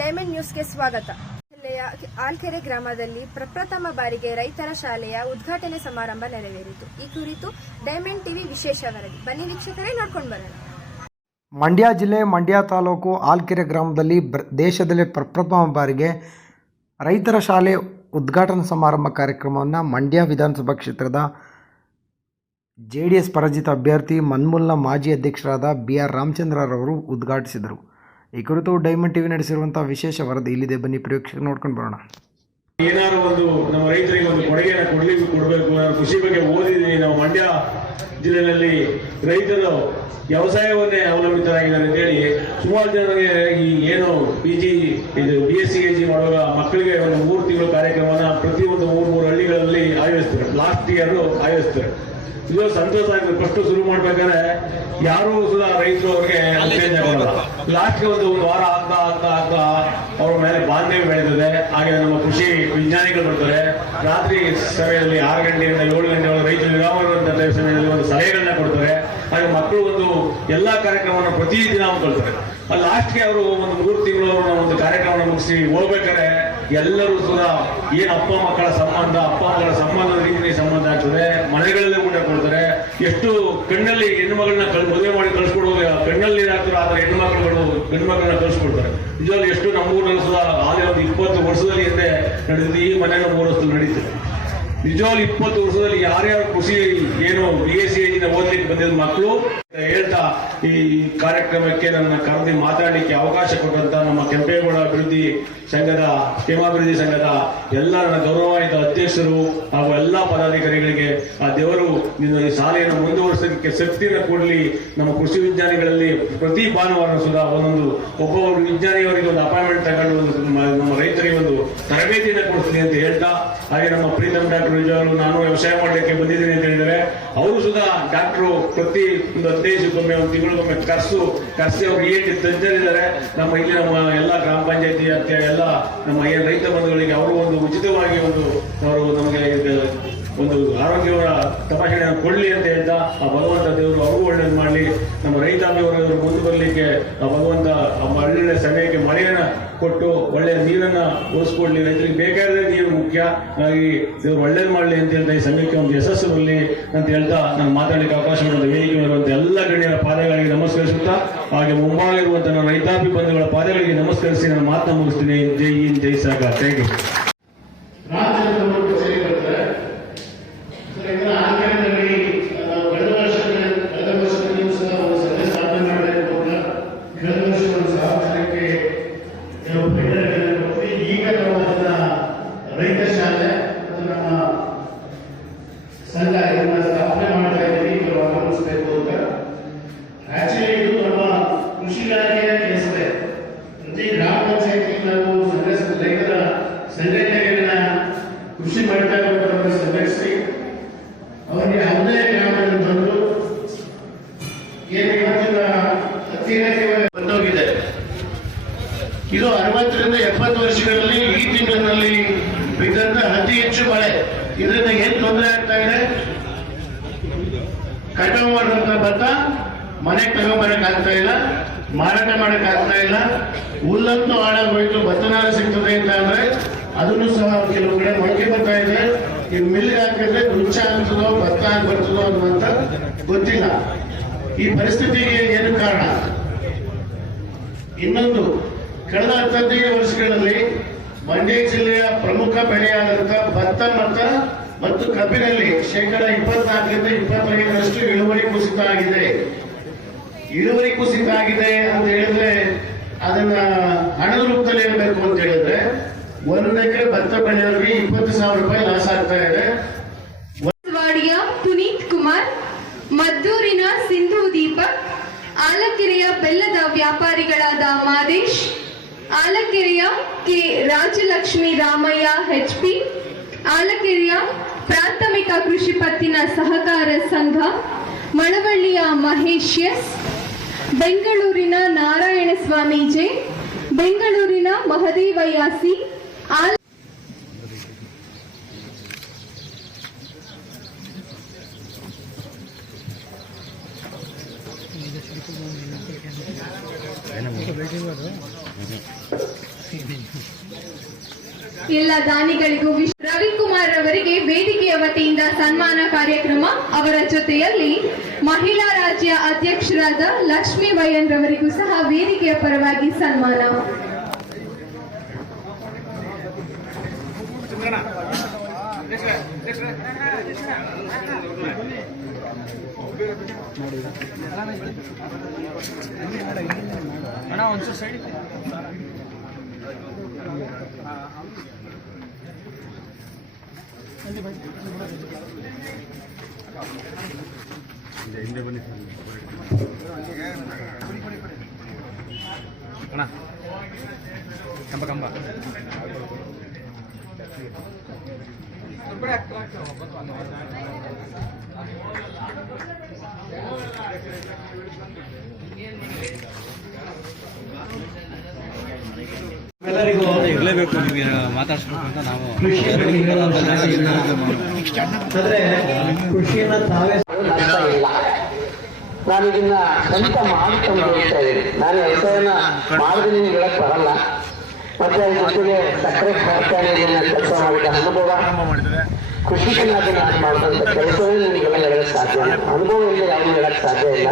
Diamond ನ್ಯೂಸ್ಗೆ ಸ್ವಾಗತ. ಜಿಲ್ಲೆಯ ಆಲ್ಕೆರೆ ಗ್ರಾಮದಲ್ಲಿ ಪ್ರಪ್ರಥಮ ಬಾರಿಗೆ ರೈತರ ಶಾಲೆಯ ಉದ್ಘಾಟನೆ ಸಮಾರಂಭ ನೆರವೇರಿತು. ಈ ಕುರಿತು ಡೈಮಂಡ್ ಟಿವಿ ವಿಶೇಷ ವರದಿ. ಬನ್ನಿ ವೀಕ್ಷಕರೇ, ನೋಡ್ಕೊಂಡು ಬರೋಣ. ಮಂಡ್ಯ ಜಿಲ್ಲೆ ಮಂಡ್ಯ ತಾಲೂಕು ಆಲ್ಕೆರೆ ಗ್ರಾಮದಲ್ಲಿ ದೇಶದಲ್ಲೇ ಪ್ರಪ್ರಥಮ ಬಾರಿಗೆ ರೈತರ ಶಾಲೆ ಉದ್ಘಾಟನಾ ಸಮಾರಂಭ ಕಾರ್ಯಕ್ರಮವನ್ನು ಮಂಡ್ಯ ವಿಧಾನಸಭಾ ಕ್ಷೇತ್ರದ ಜೆ ಡಿ ಎಸ್ ಪರಾಜಿತ ಅಭ್ಯರ್ಥಿ ಮನ್ಮೂಲ್ನ ಮಾಜಿ ಅಧ್ಯಕ್ಷರಾದ ಬಿ ಆರ್ ರಾಮಚಂದ್ರರವರು ಉದ್ಘಾಟಿಸಿದರು. ಈ ಕುರಿತು ಡೈಮಂಡ್ ಟಿವಿ ನಡೆಸಿರುವಂತಹ ವಿಶೇಷ ವರದಿ ಇಲ್ಲಿದೆ. ಬನ್ನಿ, ಪ್ರೇಕ್ಷಕರು ನೋಡ್ಕೊಂಡು ಬರೋಣ. ಏನಾದ್ರು ಒಂದು ನಮ್ಮ ರೈತರಿಗೆ ಒಂದು ಕೊಡುಗೆಯನ್ನು ಕೊಡ್ಲಿಕ್ಕೆ ಕೊಡಬೇಕು. ಕೃಷಿ ಬಗ್ಗೆ ಓದಿದ್ದೀನಿ. ನಾವು ಮಂಡ್ಯ ಜಿಲ್ಲೆಯಲ್ಲಿ ರೈತರು ವ್ಯವಸಾಯವನ್ನೇ ಅವಲಂಬಿತರಾಗಿದ್ದಾರೆ ಅಂತೇಳಿ ಸುಮಾರು ಜನರಿಗೆ ಈ ಏನು ಪಿ ಜಿ ಇದು B S C A G ಮಾಡುವಾಗ ಮಕ್ಕಳಿಗೆ ಒಂದು ಮೂರು ತಿಂಗಳು ಕಾರ್ಯಕ್ರಮನ ಪ್ರತಿಯೊಂದು ಮೂರು ಮೂರು ಹಳ್ಳಿಗಳಲ್ಲಿ ಆಯೋಜಿಸ್ತಾರೆ. Last year ಆಯೋಜಿಸ್ತಾರೆ. ಇದು ಸಂತೋಷ ಆಗಿದೆ ಫಸ್ಟ್ ಶುರು ಮಾಡ್ಬೇಕಾದ್ರೆ ಯಾರು ಸುಧಾ ರೈತರು ಅವ್ರಿಗೆ ಲಾಸ್ಟ್ಗೆ ಒಂದು ವಾರ ಆಗ್ತಾ ಆಗ್ತಾ ಆಗ್ತಾ ಅವ್ರ ಮೇಲೆ ಬಾಂಧವ್ಯ ಬೆಳೆದಿದೆ? ಹಾಗೆ ನಮ್ಮ ಕೃಷಿ ವಿಜ್ಞಾನಿಗಳು ಬರ್ತಾರೆ. ರಾತ್ರಿ ಸಮಯದಲ್ಲಿ ಆರು ಗಂಟೆಯಿಂದ ಏಳು ಗಂಟೆ ಒಳಗೆ ರೈತರು ವಿರಾಮ ಇರುವಂತಹ ಸಮಯದಲ್ಲಿ ಒಂದು ಸಲಹೆಗಳನ್ನ ಕೊಡ್ತಾರೆ. ಹಾಗೆ ಮಕ್ಕಳು ಒಂದು ಎಲ್ಲಾ ಕಾರ್ಯಕ್ರಮವನ್ನು ಪ್ರತಿದಿನ ಅಲ್ಲಿ ಲಾಸ್ಟ್ಗೆ ಅವರು ಒಂದು ಮೂರು ತಿಂಗಳು ಒಂದು ಕಾರ್ಯಕ್ರಮವನ್ನು ಮುಗಿಸಿ ಹೋಗ್ಬೇಕಾದ್ರೆ ಎಲ್ಲರೂ ಸಹ ಏನು ಅಪ್ಪ ಮಕ್ಕಳ ಸಂಬಂಧ, ಅಪ್ಪ ಮಕ್ಕಳ ಸಂಬಂಧ ರೀತಿ ಸಂಬಂಧ ಆಗ್ತದೆ. ಮನೆಗಳಲ್ಲೇ ಕೂಡ ಕೊಡ್ತಾರೆ. ಎಷ್ಟು ಕಣ್ಣಲ್ಲಿ ಹೆಣ್ಣು ಮಗಳನ್ನ ಮದುವೆ ಮಾಡಿ ಕಳಿಸ್ಕೊಡುವಾಗ ಕಣ್ಣಲ್ಲಿ ಏನಾಗ್ತಾರೆ ಆದ್ರೆ ಹೆಣ್ಣು ಮಕ್ಕಳುಗಳು ಗಂಡು ಮಕ್ಕಳನ್ನ ಕಳಿಸ್ಕೊಡ್ತಾರೆ ನಿಜವಾಗ್ಲೂ ಎಷ್ಟು ನಮ್ಮೂರಲ್ಲಿ ಸುದ ಆದ್ರೆ ಒಂದು ಇಪ್ಪತ್ತು ವರ್ಷದಲ್ಲಿ ಹಿಂದೆ ನಡೆದಿದ್ದು ಈ ಮೂರು ವರ್ಷದಲ್ಲಿ ನಡೀತದೆ ನಿಜವಾಗ್ಲೂ ಇಪ್ಪತ್ತು ವರ್ಷದಲ್ಲಿ ಯಾರ್ಯಾರು ಕೃಷಿ ಏನು ಬಿ ಎಸ್ ಸಿ ಓದ್ಲಿಕ್ಕೆ ಬಂದಿದ್ದ ಮಕ್ಕಳು ಹೇಳ್ತಾ ಈ ಕಾರ್ಯಕ್ರಮಕ್ಕೆ ನನ್ನ ಕರೆದಿ ಮಾತಾಡಲಿಕ್ಕೆ ಅವಕಾಶ ಕೊಟ್ಟಂತ ನಮ್ಮ ಕೆಂಪೇಗೌಡ ಅಭಿವೃದ್ಧಿ ಸಂಘದ, ಕ್ಷೇಮಾಭಿವೃದ್ಧಿ ಸಂಘದ ಎಲ್ಲ ನನ್ನ ಅಧ್ಯಕ್ಷರು ಹಾಗೂ ಎಲ್ಲಾ ಪದಾಧಿಕಾರಿಗಳಿಗೆ, ಆ ದೇವರು ನಿನ್ನ ಈ ಶಾಲೆಯನ್ನು ಮುಂದುವರಿಸಲಿಕ್ಕೆ ಶಕ್ತಿಯನ್ನು ಕೊಡಲಿ. ನಮ್ಮ ಕೃಷಿ ವಿಜ್ಞಾನಿಗಳಲ್ಲಿ ಪ್ರತಿ ಭಾನುವಾರ ಸುಧಾ ಒಂದೊಂದು ಒಬ್ಬೊಬ್ಬರು ವಿಜ್ಞಾನಿಯವರಿಗೆ ಒಂದು ಅಪಾಯಿಂಟ್ಮೆಂಟ್ ತಗೊಂಡು ನಮ್ಮ ರೈತರಿಗೆ ಒಂದು ತರಬೇತಿಯನ್ನು ಕೊಡ್ತೀನಿ ಅಂತ ಹೇಳ್ತಾ, ಹಾಗೆ ನಮ್ಮ ಪ್ರೀತಮ್ ಡಾಕ್ಟರ್ ವಿಜಯವರು ನಾನು ವ್ಯವಸಾಯ ಮಾಡಲಿಕ್ಕೆ ಬಂದಿದ್ದೀನಿ ಅಂತ ಹೇಳಿದರೆ ಅವರು ಸುಧಾ ಡಾಕ್ಟರು ಪ್ರತಿ ಒಂದು ಹದಿನೈದು ಒಂದು ತಿಂಗಳಿಗೊಮ್ಮೆ ಕರ್ಸು, ಕರ್ಸಿ ಅವ್ರಿಗೆ ಏನು ತಂದಿದ್ದಾರೆ ನಮ್ಮ ಇಲ್ಲಿ ನಮ್ಮ ಎಲ್ಲ ಗ್ರಾಮ ಪಂಚಾಯತಿ ಅಂತ ಎಲ್ಲ ನಮ್ಮ ರೈತ ಬಂಧುಗಳಿಗೆ ಅವರು ಒಂದು ಉಚಿತವಾಗಿ ಒಂದು ಅವರು ನಮಗೆ ಒಂದು ಆರೋಗ್ಯವರ ತಪಾಸಣೆಯನ್ನು ಕೊಡಲಿ ಅಂತ ಹೇಳ್ತಾ ಆ ಭಗವಂತ ದೇವರು ಅವರು ಒಳ್ಳೇದು ಮಾಡಲಿ. ನಮ್ಮ ರೈತಾಪಿಯವರು ಮುಂದೆ ಬರಲಿಕ್ಕೆ ಆ ಭಗವಂತ ಆ ಮಳೆಯ ಸಮಯಕ್ಕೆ ಮಳೆಯನ್ನು ಕೊಟ್ಟು ಒಳ್ಳೆಯ ನೀರನ್ನು ಉಳಿಸ್ಕೊಡ್ಲಿ. ರೈತರಿಗೆ ಬೇಕಾದ್ರೆ ನೀರು ಮುಖ್ಯ. ಹಾಗಾಗಿ ದೇವರು ಒಳ್ಳೇದು ಮಾಡಲಿ ಅಂತ ಹೇಳ್ತಾ ಈ ಸಮಯಕ್ಕೆ ಒಂದು ಯಶಸ್ಸು ಬರಲಿ ಅಂತ ಹೇಳ್ತಾ ನಾನು ಮಾತಾಡಲಿಕ್ಕೆ ಅವಕಾಶ ಮಾಡಿದ ವೇದಿಕೆ ಬರುವಂತೆ ಎಲ್ಲ ಗಣ್ಯರ ಪಾದಗಳಿಗೆ ನಮಸ್ಕರಿಸುತ್ತಾ, ಹಾಗೆ ಮುಂಭಾಗಿರುವಂಥ ನನ್ನ ರೈತಾಪಿ ಬಂಧುಗಳ ಪಾದಗಳಿಗೆ ನಮಸ್ಕರಿಸಿ ನಾನು ಮಾತನ್ನು ಮುಗಿಸ್ತೀನಿ. ಜೈ ಇನ್ ಜೈ ಸಾಗರ್. ಥ್ಯಾಂಕ್ ಯು ರಾಜ್ಯದವರು ಕಚೇರಿ ಬರ್ತಾರೆ ಸೊ ಇದರ ಆಚರಣೆಯಲ್ಲಿ ನಾವು ಕಳೆದ ವರ್ಷ ಕಳೆದ ವರ್ಷದಲ್ಲಿಯೂ ಸಹ ಒಂದು ಸಭೆ ಸ್ಥಾಪನೆ ಮಾಡಬೇಕು ಅಂತ ಕಳೆದ ವರ್ಷ ಒಂದು ಸಾರ್ವಜನಿಕಕ್ಕೆ ಕೆಲವು ಪ್ರೇರಣೆಗಳನ್ನು ಕೊಟ್ಟು ಈಗ ನಾವು ಅದನ್ನ ರೈತ ಶಾಲೆ ಮತ್ತು ನಮ್ಮ ಸಂಘ ಇದನ್ನ ಸ್ಥಾಪನೆ ಮಾಡ್ತಾ ಇದ್ದೀವಿ ಈಗ ಆರಂಭಿಸಬೇಕು ಅಂತ ಆಕ್ಚುಲಿ ಇದು ನಮ್ಮ ಕೃಷಿ ಇಲಾಖೆಯ ಕೆಲಸ ಇದೆ ಪ್ರತಿ ಗ್ರಾಮ ಪಂಚಾಯತಿ ನಾವು ಸಂಘ ರೈತರ ಸಂಘಟನೆಗಳನ್ನ ಕೃಷಿ ಮಾಡ್ತಾ ಇರುವಂತವರನ್ನ ಸಂಘಟಿಸಿ ಅವರಿಗೆ ಯಾವುದೇ ಗ್ರಾಮದಲ್ಲಿ ಬಂದು ಏನು ಇವತ್ತಿನ ಅತಿರೇಕ ಬಂದೋಗಿದೆ ಇದು ಅರವತ್ತರಿಂದ ಎಪ್ಪತ್ತು ವರ್ಷಗಳಲ್ಲಿ ಈ ತಿಂಗಳಿನಲ್ಲಿ ಬಿದ್ದಂತ ಅತಿ ಹೆಚ್ಚು ಮಳೆ ಇದರಿಂದ ಏನ್ ತೊಂದರೆ ಆಗ್ತಾ ಇದೆ? ಕಟಾವು ಮಾಡುವಂತ ಭತ್ತ ಮನೆಗೆ ತಗೊಂಬರಕ್ ಆಗ್ತಾ ಇಲ್ಲ, ಮಾರಾಟ ಮಾಡಕ್ ಆಗ್ತಾ ಇಲ್ಲ. ಹುಲ್ಲಂತೂ ಹಾಳಾಗೋಯ್ತು ಭತ್ತನಾರ ಸಿಗ್ತದೆ ಅಂತ ಅಂದ್ರೆ ಅದನ್ನು ಸಹ ಕೆಲವು ಕಡೆ ಮೊಳಕೆ ಬರ್ತಾ ಇದೆ. ಈ ಮಿಲ್ ಹಾಕಿದ್ರೆ ರುಚ ಆಗ್ತದೋ, ಭತ್ತ ಬರ್ತದೋ ಅನ್ನುವಂತ ಗೊತ್ತಿಲ್ಲ. ಈ ಪರಿಸ್ಥಿತಿಗೆ ಏನು ಕಾರಣ? ಇನ್ನೊಂದು, ಕಳೆದ ಹತ್ತೈದು ವರ್ಷಗಳಲ್ಲಿ ಮಂಡ್ಯ ಜಿಲ್ಲೆಯ ಪ್ರಮುಖ ಬೆಳೆಯಾದಂತ ಭತ್ತ ಮತ್ತ ಮತ್ತು ಕಬ್ಬಿನಲ್ಲಿ ಶೇಕಡ ಇಪ್ಪತ್ನಾಲ್ಕರಿಂದ ಇಪ್ಪತ್ತೈದರಷ್ಟು ಇಳುವರಿ ಕುಸಿತ ಆಗಿದೆ. ಇಳುವರಿ ಕುಸಿತ ಆಗಿದೆ ಅಂತ ಹೇಳಿದ್ರೆ ಅದನ್ನ ಹಣದ ರೂಪದಲ್ಲಿ ಇರಬೇಕು ಅಂತ ಹೇಳಿದ್ರೆ ಒಂದು ಎಕರೆ ಭತ್ತ ಬೆಳೆಯೋರಿಗೆ ಇಪ್ಪತ್ತು ಸಾವಿರ ರೂಪಾಯಿ ಲಾಸ್ ಆಗ್ತಾ ಇದೆ. ವಾಡಿಯ ಪುನೀತ್ ಕುಮಾರ್, ಮದ್ದೂರಿನ ಸಿಂಧು ದೀಪಕ್ ಆಲಕೆರೆಯ ಬೆಲ್ಲದ ವ್ಯಾಪಾರಿಗಳಾದ Madesh, ಆಲಕೆರೆಯ K Rajalakshmi Ramaiah H P ಆಲಕೆರೆಯ ಪ್ರಾಥಮಿಕ ಕೃಷಿ ಪತ್ತಿನ ಸಹಕಾರ ಸಂಘ, ಮಳವಳ್ಳಿಯ ಮಹೇಶ್ ಎಸ್, ಬೆಂಗಳೂರಿನ ನಾರಾಯಣ ಸ್ವಾಮೀಜಿ ಬೆಂಗಳೂರಿನ ಮಹದೇವಯ್ಯಾಸಿ ಆಲ್ ಎಲ್ಲ ದಾನಿಗಳಿಗೂ ರವಿಕುಮಾರ್ ಅವರಿಗೆ ವೇದಿಕೆಯ ವತಿಯಿಂದ ಸನ್ಮಾನ ಕಾರ್ಯಕ್ರಮ. ಅವರ ಜೊತೆಯಲ್ಲಿ ಮಹಿಳಾ ರಾಜ್ಯ ಅಧ್ಯಕ್ಷರಾದ ಲಕ್ಷ್ಮೀ ವೈಯನ್ ರವರಿಗೂ ಸಹ ವೇದಿಕೆಯ ಪರವಾಗಿ ಸನ್ಮಾನ. இந்த பண்ணி அண்ணா கம்ப கம்பா. ಇರಲೇಬೇಕು ನೀವು ಮಾತಾಡ್ಸ್ಬೇಕು ಅಂತ ನಾವು ಕೃಷಿಯನ್ನ ಇಲ್ಲ ನಾನು ಇದನ್ನ ಸ್ವಂತ ಮಾಡ್ಕೊಂಡು ಹೋಗ್ತಾ ಇದ್ದೀನಿ ನಾನು ವ್ಯವಸಾಯನ ಮಾಡಿದ್ರೆ ನಿಮ್ಗೆ ಹೇಳಕ್ ಬರಲ್ಲ. ಮತ್ತೆ ಜೊತೆಗೆ ಸಕ್ಕರೆ ಕಾರ್ಖಾನೆಯನ್ನ ಕೆಲಸ ಮಾಡಿದ ಅನುಭವ. ಕೃಷಿಕನಾಗಿ ನಾನು ಮಾಡಿದಂತ ಕೆಲಸವೇ ನಿಮಗೆಲ್ಲ ಹೇಳಕ್ ಸಾಧ್ಯ ಅನುಭವ ಇಲ್ಲ ಯಾವುದು ಹೇಳಕ್ ಸಾಧ್ಯ ಇಲ್ಲ.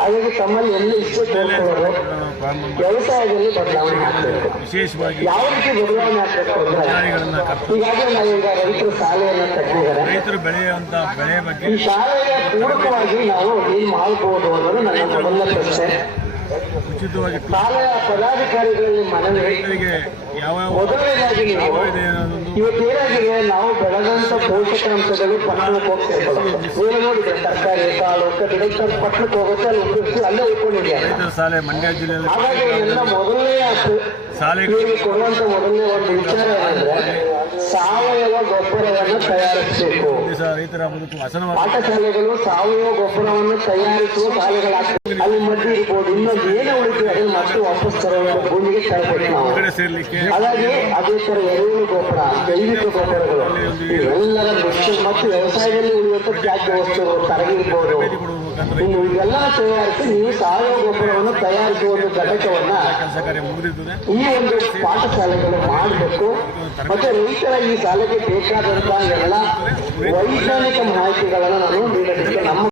ಹಾಗಾಗಿ ತಮ್ಮಲ್ಲಿ ಎಲ್ಲಿ ಇಷ್ಟೇ ತೋರಿಸ್ಕೊಳ್ಳೋದು ವ್ಯವಸಾಯದಲ್ಲಿ ಬದಲಾವಣೆ ಆಗ್ಬೇಕು. ವಿಶೇಷವಾಗಿ ಯಾವ ರೀತಿ ಬದಲಾವಣೆ ಆಗ್ಬೇಕು ಅಂದ್ರೆ ಈಗಾಗಲೇ ನಾವೀಗ ರೈತರು ಶಾಲೆಯನ್ನ ಕಟ್ಟಿದ್ದಾರೆ. ರೈತರು ಬೆಳೆಯುವಂತ ಬೆಳೆ ಬಗ್ಗೆ ಈ ಶಾಲೆಯ ಪೂರಕವಾಗಿ ನಾವು ಏನ್ ಮಾಡ್ಬೋದು ಅನ್ನೋದು ನನ್ನ ಮೊದಲ ಪ್ರಶ್ನೆ. ಉಚಿತವಾಗಿ ಶಾಲೆಯ ಪದಾಧಿಕಾರಿಗಳಲ್ಲಿ ಮನವಿ ರೈತರಿಗೆ ಯಾವ ಇವತ್ತೇನಾಗಿದೆ? ನಾವು ಬೆಳೆದಂತ ಪೋಷಕಾಂಶಗಳು ಪಟ್ಟಣಕ್ಕೆ ಹೋಗ್ತೇವೆ ನೀವು ನೋಡಿದ್ರೆ ತರಕಾರಿ ಕಾಳು ಬೆಳಗ್ಗೆ ಪಟ್ಟಣಕ್ಕೆ ಹೋಗುತ್ತೆ. ಅಲ್ಲಿ ಉಪಯೋಗಿಸಿ ಅಲ್ಲೇ ಶಾಲೆ ಮಂಡ್ಯ ಜಿಲ್ಲೆಯಲ್ಲಿ ಹಾಗಾಗಿ ಎಲ್ಲ ಮೊದಲನೆಯ ಶಾಲೆ ಕೊಡುವಂತ ಮೊದಲನೇ ಒಂದು ವಿಚಾರ ಏನಂದ್ರೆ ಸಾವಯವ ಗೊಬ್ಬರವನ್ನು ತಯಾರಿಸಬೇಕು. ರೈತರ ಬದುಕು ಪಾಠ ಪಾಠಶಾಲೆಗಳು ಸಾವಯವ ಗೊಬ್ಬರವನ್ನು ತಯಾರಿಸುವ ಶಾಲೆಗಳಾಗ್ತವೆ ಅಲ್ಲಿ ಮಡ್ಡಿ ಇರ್ಬೋದು. ಇನ್ನೊಂದು ಏನೇ ಉಳಿತು ಅದನ್ನ ಮತ್ತೆ ವಾಪಸ್ ತರೋ ಭೂಮಿಗೆ ತರಬೇಕು ನಾವು. ಹಾಗಾಗಿ ಅದೇ ತರ ಎರೆಹುಳು ಗೊಬ್ಬರ ಜೈವಿಕ ಗೊಬ್ಬರಗಳು ಇವೆಲ್ಲರ ದೃಶ್ಯ ಮತ್ತು ವ್ಯವಸಾಯದಲ್ಲಿ ಉಳಿಯುವಂತ ತ್ಯಾಜ್ಯ ವಸ್ತುಗಳು ತರಗಿರ್ಬೋದು ಇನ್ನು ಇವೆಲ್ಲ ತಯಾರಿಸಿ ನೀವು ಸಾವಯವ ಗೊಬ್ಬರವನ್ನು ತಯಾರಿಸುವ ಒಂದು ಘಟಕವನ್ನ ಈ ಒಂದು ಪಾಠಶಾಲೆಗಳು ಮಾಡಬೇಕು. ಮತ್ತೆ ರೈತರ ಈ ಶಾಲೆಗೆ ಬೇಕಾದಂತಹ ಎಲ್ಲ ವೈಜ್ಞಾನಿಕ ಮಾಹಿತಿಗಳನ್ನು ನಾನು ನೀಡಲಿಕ್ಕೆ ನಮ್ಮ